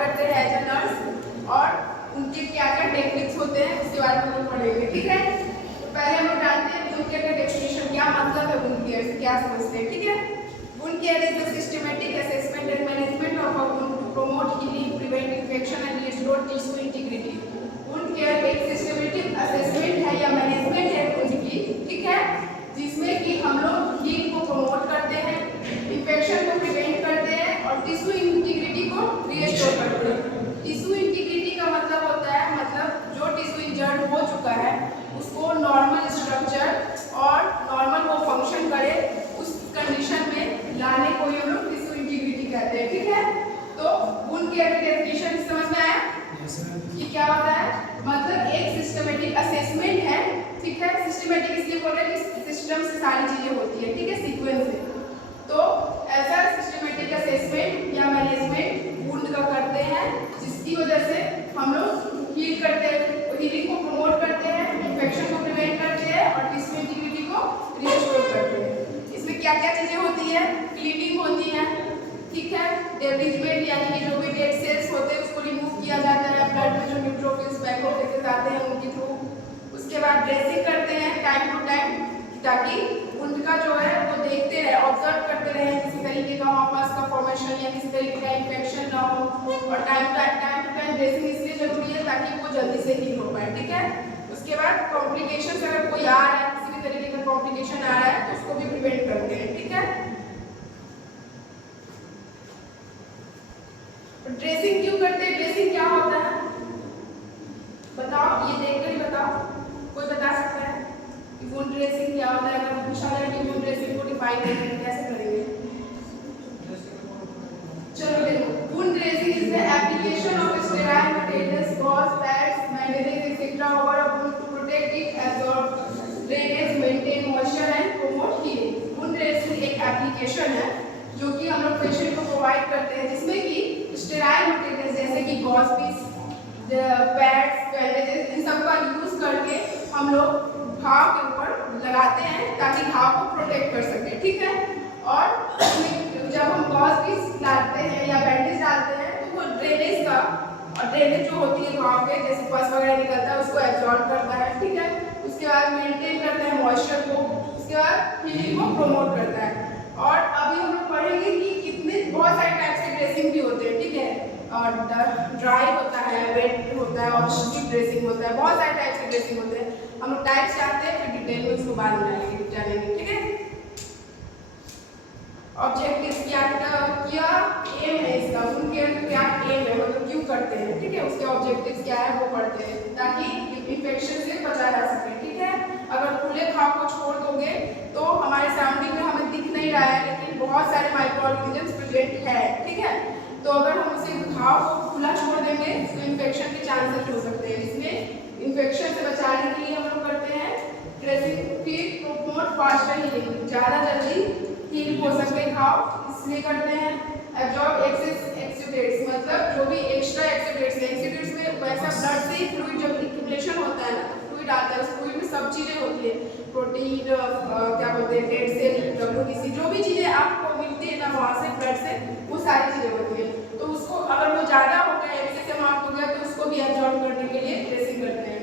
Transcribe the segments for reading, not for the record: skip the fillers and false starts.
करते हैं as a nurse और उनके क्या क्या टेक्निक्स होते हैं उसके बारे में हम लोग पढ़ेंगे, ठीक है। तो पहले हम लोग जानते हैं वुंड केयर का डेफिनेशन, क्या मतलब है वुंड केयर से, क्या समझते हैं, ठीक है। Wound care is the systematic assessment and management of a wound to promote healing, prevent infection and restore tissue integrity. Wound care एक सिस्टमैटिक असेसमेंट है या मैनेजमेंट है वुंड की, ठीक है, जिसमें कि हम लोग हीलिंग को प्रमोट करते हैं, इन्फेक्शन को प्रिवेंट करते हैं और टिश्यू इंटीग्रिटी को रिस्टोर करते हैं। टिश्यू इंटीग्रिटी का मतलब होता है, मतलब जो टिश्यू इंजर्ड हो चुका है उसको नॉर्मल स्ट्रक्चर और नॉर्मल वो फंक्शन करे उस कंडीशन में लाने को ही हम लोग टिश्यू इंटीग्रिटी कहते हैं, ठीक है। तो वुंड केयर की डेफिनेशन समझ में आया कि क्या होता है, मतलब एक सिस्टमैटिक असेसमेंट है, ठीक है। सिस्टमैटिक इसलिए बोल रहे हैं कि सिस्टम से सारी चीजें होती है, ठीक है, सीक्वेंस से। तो ऐसा सिस्टमैटिक असेसमेंट या मैनेजमेंट वुंड का करते हैं जिसकी वजह से हम लोग हील करते हैं, हीलिंग को प्रमोट करते हैं, इन्फेक्शन को प्रिवेंट करते हैं और टिश्यू इंटीग्रिटी को रिस्टोर करते हैं। इसमें क्या क्या चीजें होती है, क्लीनिंग होती है, ठीक है, डेब्रिजमेंट यानी कि जो भी डेड सेल्स होते हैं उसको रिमूव किया जाता है, ब्लड में जो न्यूट्रोफिल्स मैक्रोफेजेस आते हैं उनके थ्रू। उसके बाद ड्रेसिंग करते हैं टाइम टू टाइम ताकि वुंड का जो है वो देखते रहे, ऑब्जर्व करते रहे किसी तरीके का हॉपस का फॉर्मेशन या किसी तरीके का इन्फेक्शन ना हो। और टाइम टू टाइम ड्रेसिंग इसलिए जरूरी है ताकि वो जल्दी से हील हो पाए, ठीक है। उसके बाद कॉम्प्लिकेशन अगर कोई आ रहा है, किसी भी तरीके का कॉम्प्लिकेशन आ रहा है तो उसको भी प्रिवेंट करते हैं, ठीक है। ड्रेसिंग क्यों करते हैं, ड्रेसिंग क्या होता है बताओ, ये देखकर ही बताओ, कोई बता सकता है कि वुंड ड्रेसिंग क्या होता है। अगर पूछा जाए कि वुंड ड्रेसिंग को डिफाइन करेंगे कैसे करेंगे, चलो देखो, wound dressing is the application of sterile materials, gauze, pads, bandages etcetera over a wound to protect it, absorb drainage, maintain moisture and promote healing. Wound dressing एक एप्लीकेशन है जो कि हम लोग पेशेंट को प्रोवाइड करते हैं जिसमें कि स्टेराइल मटेरियल जैसे कि गॉज पीस, पैड्स, बैंडेजेस, इन सब का यूज करके हम लोग घाव के ऊपर लगाते हैं ताकि घाव को प्रोटेक्ट कर सके, ठीक है। और जब हम गॉज पीस डालते हैं या बैंडेज डालते हैं तो वो ड्रेनेज का, और ड्रेनेज जो होती है घाव पे जैसे पस वगैरह निकलता है उसको एब्जॉर्ब करता है, ठीक है। उसके बाद मेंटेन करता है मॉइस्चर को, उसके बाद हीलिंग को प्रमोट करता है। और अभी हम लोग पढ़ेंगे कि कितने बहुत सारे टाइप्स के ड्रेसिंग भी होते हैं, ठीक है। और ड्राई होता है, वेट होता है और स्टिक ड्रेसिंग होता है, बहुत सारे टाइप्स के ड्रेसिंग होते हैं। हम लोग टाइप्स जानते हैं फिर डिटेल में उसको बाद में जानेंगे, ठीक है। ऑब्जेक्टिव क्या एम है इसका, वुंड केयर क्या एम है, मतलब क्यों करते हैं, ठीक है, उसके ऑब्जेक्टिव्स क्या है वो पढ़ते हैं ताकि इन्फेक्शन से बचा जा सके, ठीक है। अगर खुले घाव को छोड़ दोगे तो हमारे सराउंडिंग में हमें दिख नहीं रहा है लेकिन बहुत सारे माइक्रो ऑर्गेनिजम्स प्रेजेंट है, ठीक है। तो अगर हम उसे घाव को खुला छोड़ देंगे तो इन्फेक्शन के चांसेस हो सकते हैं। इसमें इन्फेक्शन से बचाने के लिए हम लोग करते हैं ड्रेसिंग, फिर प्रोमोट फास्टर हीलिंग, ज़्यादा जल्दी हील हो सके घाव, इसलिए करते हैं। एब्जॉर्ब एक्सेस एक्सुडेट्स, मतलब जो भी एक्स्ट्रा एक्सुडेट्स है, एक्सुडेट्स में वैसा ब्लड से फ्लूइड जब एक्यूमुलेशन होता है ना तो फ्लूइड आता है, उस फ्लूइड में सब चीज़ें होती है, प्रोटीन, क्या बोलते हैं, डेड सेल, WBC, जो भी चीज़ें आपको मिलती है ना वहाँ से ब्लड से, वो सारी चीज़ें होती है। तो उसको अगर वो ज़्यादा हो गया, एक्सेस अमाउंट हो गया तो उसको भी एब्जॉर्ब करने के लिए ड्रेसिंग करते हैं।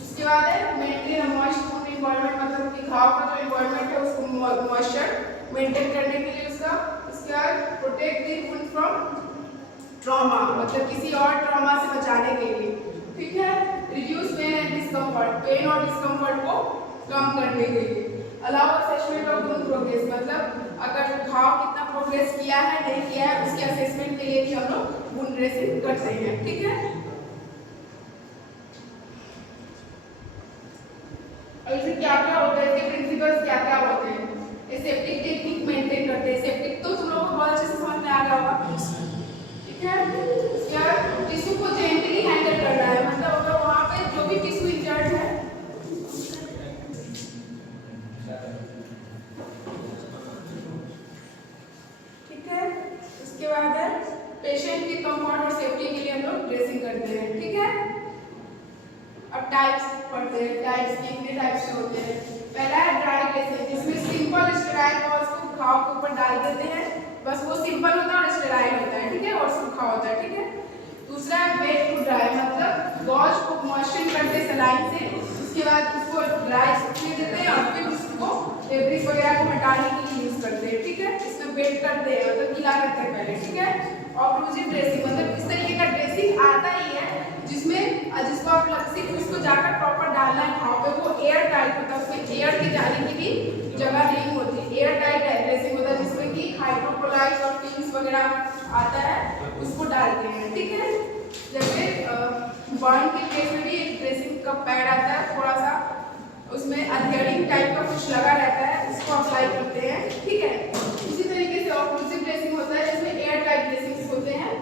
उसके बाद है मेंटेन मॉइस्ट वुंड एनवायरनमेंट, मतलब कि घाव का जो एनवायरनमेंट है उसको मॉइस्चर मेंटेन करने के लिए उसका। उसके बाद protect the wound from trauma, मतलब किसी और ट्रॉमा से बचाने के लिए, ठीक है। Reduce pain and discomfort, pain और डिस्कम्फर्ट को कम करने के लिए। Allow assessment of wound progress, मतलब अगर घाव कितना प्रोग्रेस किया है नहीं किया है उसके असेसमेंट के लिए भी हम लोग वुंड ड्रेसिंग करते हैं, ठीक है। और इसे क्या क्या होता है, इसके प्रिंसिपल्स क्या क्या होते हैं। एसेप्टिक टेक्निक मेंटेन करते हैं, सेप्टिक तो तुम लोगों को बहुत अच्छे से समझ में आ रहा होगा, ठीक है। उसके बाद टिश्यू को जेंटली हैंडल करना है, मतलब अगर वहाँ पे जो भी टिश्यू इंजर्ड है, ठीक है। उसके बाद है पेशेंट के कंफर्ट और सेफ्टी के लिए हम लोग ड्रेसिंग करते हैं, ठीक है। अब टाइप्स पढ़ते हैं, टाइप्स कितने टाइप्स के होते हैं। पहला है ड्राई ड्रेसिंग, जिसमें सिंपल स्टेराइल गॉज को घाव के ऊपर डाल देते हैं, बस वो सिंपल होता है और स्टेराइल होता है, ठीक है, और सूखा होता है, ठीक है। दूसरा है वेट टू ड्राई, मतलब गॉज को मॉइस्चर करते सलाइन से, उसके बाद उसको ड्राई सूखने देते हैं और फिर उसको फेब्रिक वगैरह को हटाने के लिए यूज करते हैं, ठीक है। इसमें वेट करते हैं, मतलब गीला करते हैं पहले, ठीक है। ऑक्लूसिव ड्रेसिंग, मतलब इस तरीके का ड्रेसिंग आता ही है जिसको आप सिर्फ उसको जाकर प्रॉपर डालना है वहाँ पे, वो एयर टाइट होता है, उसमें एयर के जाने की भी जगह नहीं होती, एयर टाइट ड्रेसिंग होता है जिसमें कि हाइड्रोक्लोराइड और फिल्म्स वगैरह आता है, उसको डालते हैं, ठीक है। जैसे बर्न के केस में भी एक ड्रेसिंग का पैड आता है, थोड़ा सा उसमें अध्ययनिंग टाइप का कुछ लगा रहता है, उसको अप्लाई करते हैं, ठीक है। इसी तरीके से ऑक्लूसिव ड्रेसिंग होता है जिसमें एयर टाइट ड्रेसिंग होते हैं।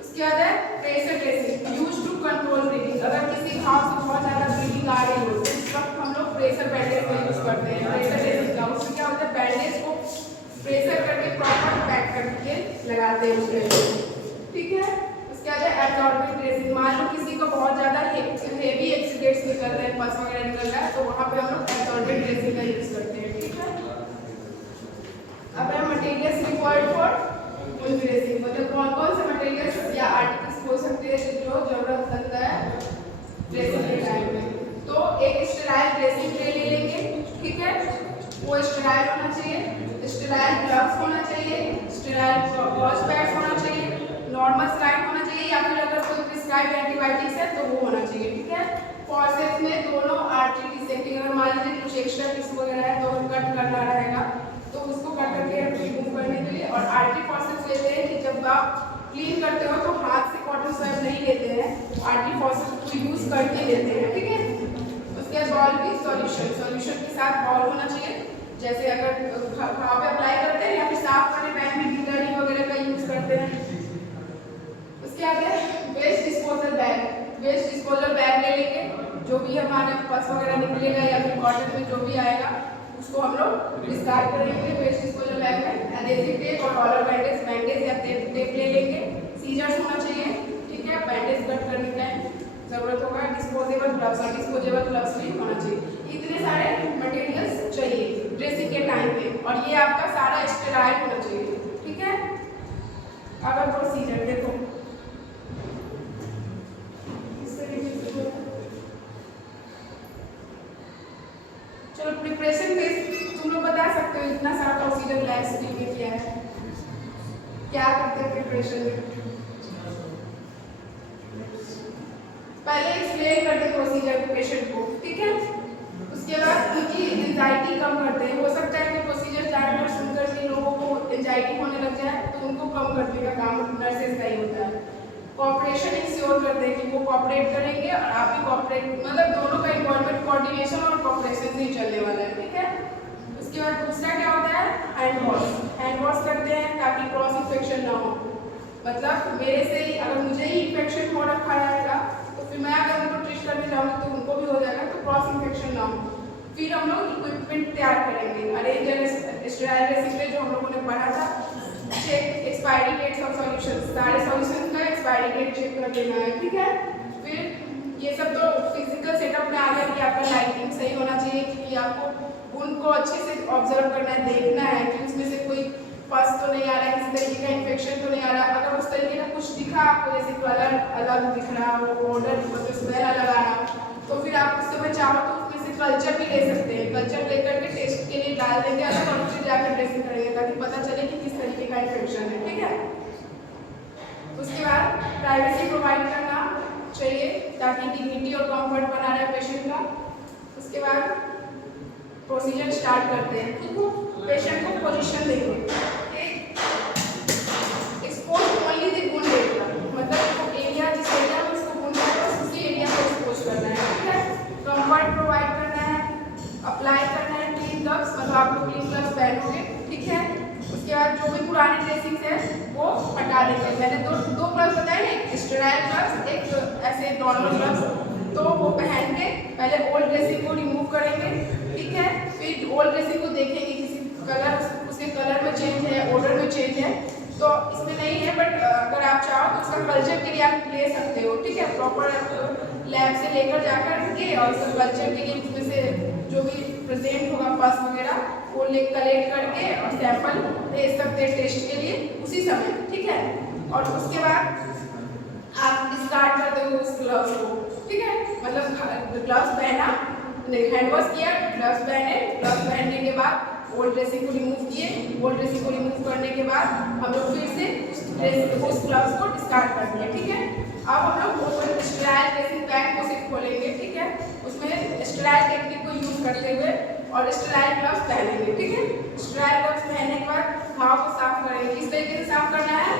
उसके बाद है pressure dressing, use to control bleeding, अगर किसी घाव से बहुत ज़्यादा ब्लीडिंग आ रही हो तो उस वक्त हम लोग प्रेशर बैंडेज का यूज करते हैं। प्रेशर ड्रेसिंग का उसमें क्या होता है, बैंडेज को प्रेशर करके प्रॉपर पैक करके लगाते हैं उसके, ठीक है। उसके बाद है एब्जॉर्बिंग ड्रेसिंग, मान लो किसी को बहुत ज़्यादा हेवी एक्सीडेंट्स निकल रहे हैं, पस वगैरह निकल रहा है, तो वहाँ पे हम लोग एब्जॉर्बिंग ड्रेसिंग का यूज करते हैं, ठीक है। अब है materials required for wound dressing, मतलब कौन कौन से मटेरियल्स या आर्टिकल्स हो सकते हैं जो जरूरत लगता है ड्रेसिंग के टाइम में। तो एक स्टेराइल ड्रेसिंग ट्रे ले लेंगे, ठीक है, वो स्टेराइल होना चाहिए, स्टेराइल ग्लव्स होना चाहिए, स्टेराइल वॉश पैड्स होना चाहिए, नॉर्मल स्लाइड होना चाहिए, या फिर अगर कोई प्रिस्क्राइब्ड एंटीबायोटिक्स है तो वो होना चाहिए, ठीक है। फॉर्सेप्स में दोनों आर्टरी डिसेक्टिंग, अगर मान लीजिए कुछ एक्स्ट्रा टिश्यू वगैरह है तो कट करना रहेगा तो उसको कट करके रिमूव करने के लिए, और आर्टरी फॉर्सेप्स लेते हैं कि जब आप क्लीन करते हो तो हाथ से कॉटन स्वैब नहीं लेते हैं, आर्टरी फॉर्सेप्स को यूज करके लेते हैं, ठीक है। उसके बाद बॉल भी सॉल्यूशन के साथ बॉल होना चाहिए, जैसे अगर घाव पे अप्लाई करते हैं या फिर साफ करने बैग में गिलहरी वगैरह का यूज करते हैं। उसके बाद है waste disposal bag, waste disposal bag ले लेंगे, जो भी हमारे पस वगैरह निकलेगा या फिर कॉटन में जो भी आएगा उसको हम लोग डिस्कार्ड करेंगे वेस्ट डिस्पोजल बैग में। एडहेसिव टेप और कॉलर बैंडेज या टेप ले लेंगे, सीजर्स होना चाहिए, ठीक है, बैंडेज कट करने टाइम जरूरत होगा, डिस्पोजेबल ग्लव्स भी होना चाहिए। इतने सारे मटेरियल्स चाहिए ड्रेसिंग के टाइम पे, और ये आपका सारा स्टेराइल होना चाहिए, ठीक है। अब प्रोसीजर देखो, चलो प्रिपरेशन फेज तुम लोग बता सकते हो, इतना सारा प्रोसीजर लैब्स में किया है, क्या करते हैं प्रिपरेशन में। पहले एक्सप्लेन करते हैं प्रोसीजर पेशेंट को, ठीक है। उसके बाद उनकी एंजाइटी कम करते हैं, हो सकता है कि प्रोसीजर जानकर सुनकर के लोगों को एंजाइटी होने लग जाए तो उनको कम करने का काम नर्सेज का ही होता है। कोऑपरेशन इंश्योर करते हैं कि वो कोऑपरेट करेंगे और आप भी कोऑपरेट, मतलब दोनों का इन्वॉल्वमेंट कोऑर्डिनेशन और कोऑपरेशन से ही चलने वाला है, ठीक है। उसके बाद दूसरा क्या होता है, हैंड वॉश करते हैं ताकि क्रॉस इन्फेक्शन ना हो, मतलब मेरे से ही अगर मुझे ही इन्फेक्शन हो रखा रहेगा तो फिर मैं अगर उनको ट्रीट करने जाऊँगी तो उनको भी हो जाएगा, तो क्रॉस इन्फेक्शन ना हो। फिर हम लोग इक्विपमेंट तैयार करेंगे, अरेंज स्टेराइल ड्रेसिंग जो हम लोगों ने पढ़ा था, check expiry dates of solution, सारे सॉल्यूशन का एक्सपायरी डेट चेक कर लेना है, ठीक है। फिर ये सब तो फिजिकल सेटअप में आ गया कि आपका लाइटिंग सही होना चाहिए, कि आपको उनको अच्छे से ऑब्जर्व करना है, देखना है कि उसमें से कोई पस तो नहीं आ रहा है, किसी तरीके का इन्फेक्शन तो नहीं आ रहा। अगर उस तरीके का कुछ दिखा आपको, जैसे कलर अलग दिख रहा हो, ऑर्डर मतलब स्मेल अलग आ रहा, तो फिर आप उस समय चाहो तो उसमें से कल्चर भी ले सकते हैं, कल्चर लेकर के टेस्ट के लिए डाल देंगे अलग, और फिर जाकर ड्रेसिंग करेंगे ताकि पता चले कि किस तरीके का इन्फेक्शन है, ठीक है। उसके बाद प्राइवेसी प्रोवाइड करना चाहिए ताकि डिग्निटी और कंफर्ट बना रहे पेशेंट का। उसके बाद प्रोसीजर स्टार्ट करते हैं, ठीक है। पेशेंट को पोजीशन देंगे, expose only the wound area, मतलब एरिया जिस एरिया में उसको वुंड है उसी एरिया को एक्सपोज करना है, ठीक है। कंफर्ट प्रोवाइड करना है, अप्लाई करना है क्लीन ग्लव्स, मतलब आप लोग क्लीन ग्लव्स पहनोगे, ठीक है। उसके बाद जो भी पुरानी ड्रेसिंग है वो हटा देंगे, मैंने दो ग्लव्स बताए ना, एक स्टेराइल ग्लव्स, एक ऐसे नॉर्मल ग्लव्स, तो वो पहन के पहले ओल्ड ड्रेसिंग को रिमूव करेंगे, ठीक है। फिर ओल्ड ड्रेसिंग को देखेंगे किसी कलर, उसके कलर में चेंज है, ऑर्डर में चेंज है, तो इसमें नहीं है, बट अगर आप चाहो तो उसका कल्चर के लिए आप ले सकते हो, ठीक है। प्रॉपर लैब से लेकर जाकर के और उसका कल्चर के लिए उसमें से जो भी प्रेजेंट होगा पस वगैरह वो कलेक्ट करके और सैंपल भेज सकते हैं टेस्ट के लिए उसी समय, ठीक है। और उसके बाद आप डिस्कार्ड करते हो उस ग्लव्स को, ठीक है। मतलब ग्लव्स पहना, हैंड वॉश किया, ग्लव्स पहने, ग्लव्स पहनने के बाद ओल्ड ड्रेसिंग को रिमूव किए, ओल्ड ड्रेसिंग को रिमूव करने के बाद हम लोग फिर से उस ग्लव्स को डिस्कार्ड कर दिया, ठीक है। अब हम लोग स्टेराइल ड्रेसिंग बैग को सिर्फ खोलेंगे, ठीक है। उसमें स्टेराइल टेक्निक को यूज करते हुए और स्टेराइल ग्लव्स पहनेंगे, ठीक है। स्टेराइल ग्लव्स पहनने के बाद घाव को साफ करेंगे। किस तरीके से साफ करना है?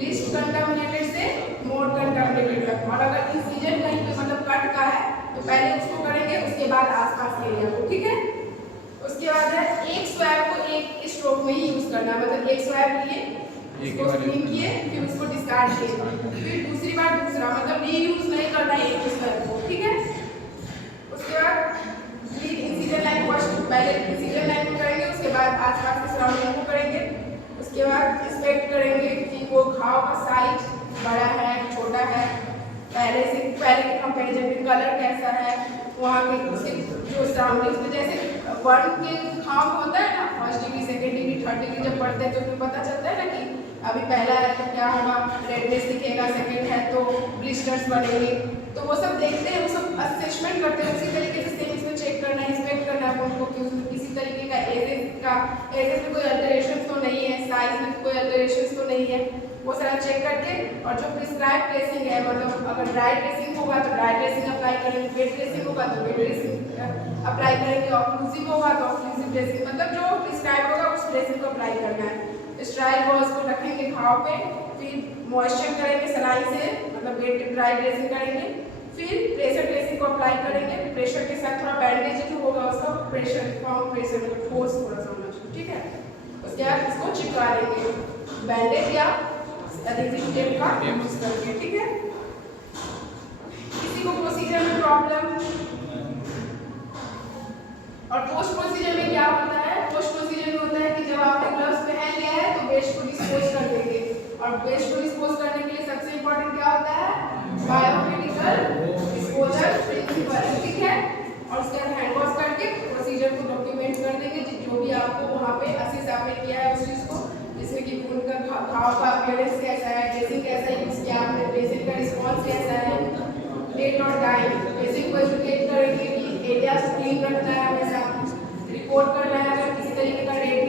लिस्ट कंटामिनेटेड से मोर कंटामिनेटेड तक। और अगर इंसिजन कहीं पे मतलब कट का है तो पहले उसको करेंगे, उसके बाद आसपास के एरिया को, ठीक है। उसके बाद है एक स्वैब को एक स्ट्रोक में ही यूज करना है, मतलब एक स्वैब लिए, उसको क्लीन किए, फिर उसको डिस्कार्ड किए, फिर दूसरी बार दूसरा, मतलब रीयूज नहीं करना है एक स्वैब को, ठीक है। उसके बाद इंसिजन लाइन वॉश, पहले इंसिजन लाइन को करेंगे, उसके बाद आसपास के सराउंडिंग को करेंगे। उसके बाद इंस्पेक्ट करेंगे कि वो घाव का साइज बड़ा है, छोटा है, पहले के कंपैरिजन में कलर कैसा है, वहाँ के उसके जो सराउंडिंग्स में, जैसे बर्न के घाव होता है ना, first degree, second degree, third degree जब बढ़ते हैं तो उसमें पता चलता है ना कि अभी पहला है तो क्या होगा, रेडनेस दिखेगा, सेकेंड है तो ब्लिस्टर्स बनेंगे, तो वो सब देखते हैं, वो सब असेसमेंट करते हैं। उसी तरीके से सेम इसमें चेक करना है, इंस्पेक्ट करना है उनको कि उसमें किसी तरीके का एजेस में कोई अल्टरेशन तो नहीं है, साइज में कोई अल्टरेशन तो नहीं है, वो सारा चेक करके, और जो प्रिस्क्राइब ड्रेसिंग है, मतलब अगर ड्राई ड्रेसिंग होगा तो ड्राई ड्रेसिंग अप्लाई करेंगे, वेट ड्रेसिंग होगा तो वेट ड्रेसिंग अप्लाई करेंगे, ऑक्लूसिव होगा तो ऑक्लूसिव ड्रेसिंग, मतलब जो प्रिस्क्राइब होगा उस ड्रेसिंग को अप्लाई करना है। स्टेराइल गॉज को रखेंगे घाव पे, फिर मॉइस्चर करेंगे सलाई से, मतलब वेट ड्राई ड्रेसिंग करेंगे, फिर प्रेशर ड्रेसिंग को अप्लाई करेंगे। प्रेशर के साथ थोड़ा बैंडेज जो होगा उसका प्रेशर, फॉर्म प्रेशर, फोर्स थोड़ा सा होना चाहिए, ठीक है। उसके बाद इसको चिपका लेंगे बैंडेज या एडहेसिव टेप का यूज करके, ठीक है। किसी को प्रोसीजर में प्रॉब्लम, और पोस्ट प्रोसीजर में क्या होता है? पोस्ट प्रोसीजर में होता है कि जब आपने ग्लव्स पहन लिया है तो वेस्ट को डिस्पोज कर देंगे, और वेस्ट को डिस्पोज करने के लिए सबसे इंपॉर्टेंट क्या होता है? बायोमेडिकल डिस्पोजल प्रिंसिपल, ठीक है। और उसके बाद हैंड वॉश करके प्रोसीजर को डॉक्यूमेंट कर देंगे, जो भी आपको वहाँ पे असिस्ट आपने किया है उस चीज़ को, जिसमें कि वुंड का घाव का अपीयरेंस कैसा है, ड्रेसिंग कैसा यूज किया आपने, पेशेंट का रिस्पॉन्स कैसा है, डेट और टाइम, पेशेंट को एजुकेट करेंगे कि एरिया क्लीन रखना है, हमेशा रिपोर्ट करना है अगर किसी तरीके का रेड